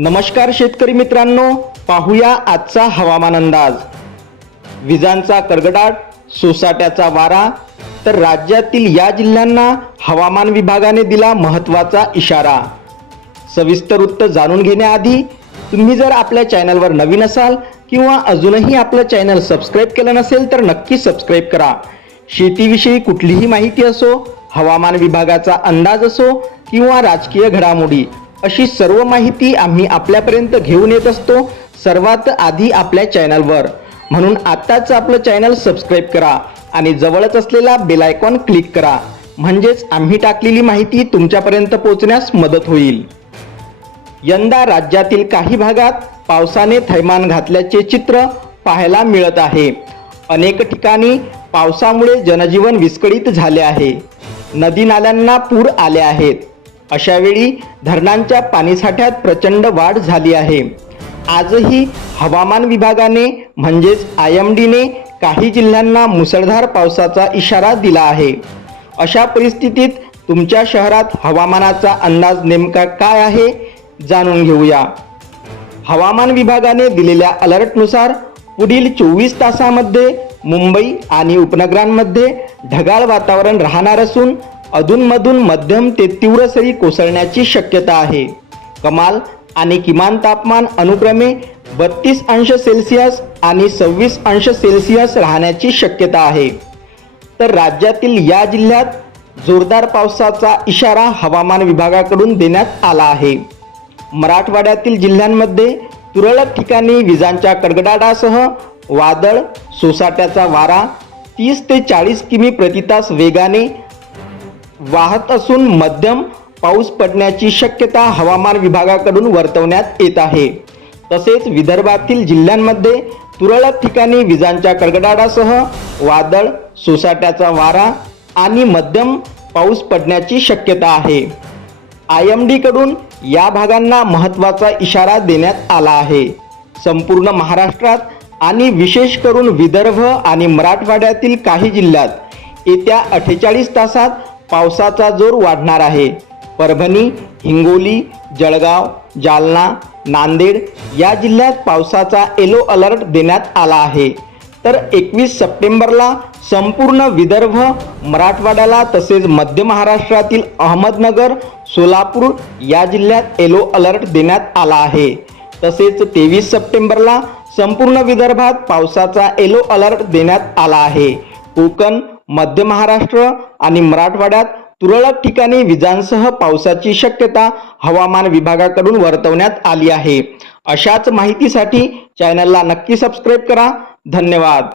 नमस्कार शेतकरी मित्रांनो पाहूया आजचा हवामान अंदाज. विजांचा कडकडाट सोसाट्याचा वारा तर राज्यातील या जिल्ह्यांना हवामान विभागाने दिला महत्त्वाचा इशारा. सविस्तर वृत्त जाणून घेण्याआधी तुम्ही जर आपल्या चॅनलवर नवीन असाल किंवा अजूनही आपलं चॅनल सबस्क्राईब केलं नसेल तर नक्की सबस्क्राईब करा. शेतीविषयी कुठलीही माहिती असो हवामान विभागाचा अंदाज असो किंवा राजकीय घडामोडी अशी सर्व माहिती आम्ही आपल्यापर्यंत घेऊन येत असतो. सर्वात आधी आपल्या चॅनलवर. म्हणून आत्ताच आपलं चॅनल सबस्क्राईब करा आणि जवळच असलेला बेल आयकॉन क्लिक करा. म्हणजेच आम्ही टाकलेली माहिती तुमच्यापर्यंत पोहोचण्यास मदत होईल. यंदा राज्यातील काही भागात पावसाने थैमान घातल्याचे चित्र पाहायला मिळत आहे. अनेक ठिकाणी पावसामुळे जनजीवन विस्कळीत झाले आहे. नदी नाल्यांना पूर आले आहेत. अशावेळी धरणांच्या पाणीसाठ्यात प्रचंड वाढ झाली आहे. आजही हवामान विभागाने म्हणजेच आय एम डीने काही जिल्ह्यांना मुसळधार पावसाचा इशारा दिला आहे. अशा परिस्थितीत तुमच्या शहरात हवामानाचा अंदाज नेमका काय आहे जाणून घेऊया. हवामान विभागाने दिलेल्या अलर्टनुसार पुढील चोवीस तासामध्ये मुंबई आणि उपनगरांमध्ये ढगाळ वातावरण राहणार असून अधूनमधून मध्यम ते तीव्र सरी कोसळण्याची शक्यता आहे. कमाल आणि किमान तापमान अनुक्रमे बत्तीस अंश सेल्सिअस आणि सव्वीस अंश सेल्सिअस राहण्याची शक्यता आहे. तर राज्यातील या जिल्ह्यात जोरदार पावसाचा इशारा हवामान विभागाकडून देण्यात आला आहे. मराठवाड्यातील जिल्ह्यांमध्ये तुरळक ठिकाणी विजांच्या कडकडाटासह वादळ सोसाट्याचा वारा तीस ते चाळीस किमी प्रतितास वेगाने वाहत असून मध्यम पाऊस पडण्याची शक्यता हवामान विभागाकडून वर्तवण्यात येत आहे. तसेच विदर्भातील जिल्ह्यांमध्ये तुरळक ठिकाणी विजांच्या कडकडाटासह वादळ सोसाट्याचा वारा आणि मध्यम पाऊस पडण्याची शक्यता आहे. आय एम डीकडून या भागांना महत्त्वाचा इशारा देण्यात आला आहे. संपूर्ण महाराष्ट्रात आणि विशेष करून विदर्भ आणि मराठवाड्यातील काही जिल्ह्यात येत्या अठ्ठेचाळीस तासात पावसाचा जोर वाढणार आहे. परभणी हिंगोली जळगाव जालना नांदेड या जिल्ह्यात पावसाचा येलो अलर्ट देण्यात आला आहे. तर एकवीस सप्टेंबरला संपूर्ण विदर्भ मराठवाड्याला तसेच मध्य महाराष्ट्रातील अहमदनगर सोलापूर या जिल्ह्यात येलो अलर्ट देण्यात आला आहे. तसेच तेवीस सप्टेंबरला संपूर्ण विदर्भात पावसाचा येलो अलर्ट देण्यात आला आहे. कोकण मध्य महाराष्ट्र आणि मराठवाड्यात तुरळक ठिकाणी विजांसह पावसाची शक्यता हवामान विभागाकडून वर्तवण्यात आली आहे. अशाच माहितीसाठी चॅनलला नक्की सबस्क्राईब करा. धन्यवाद.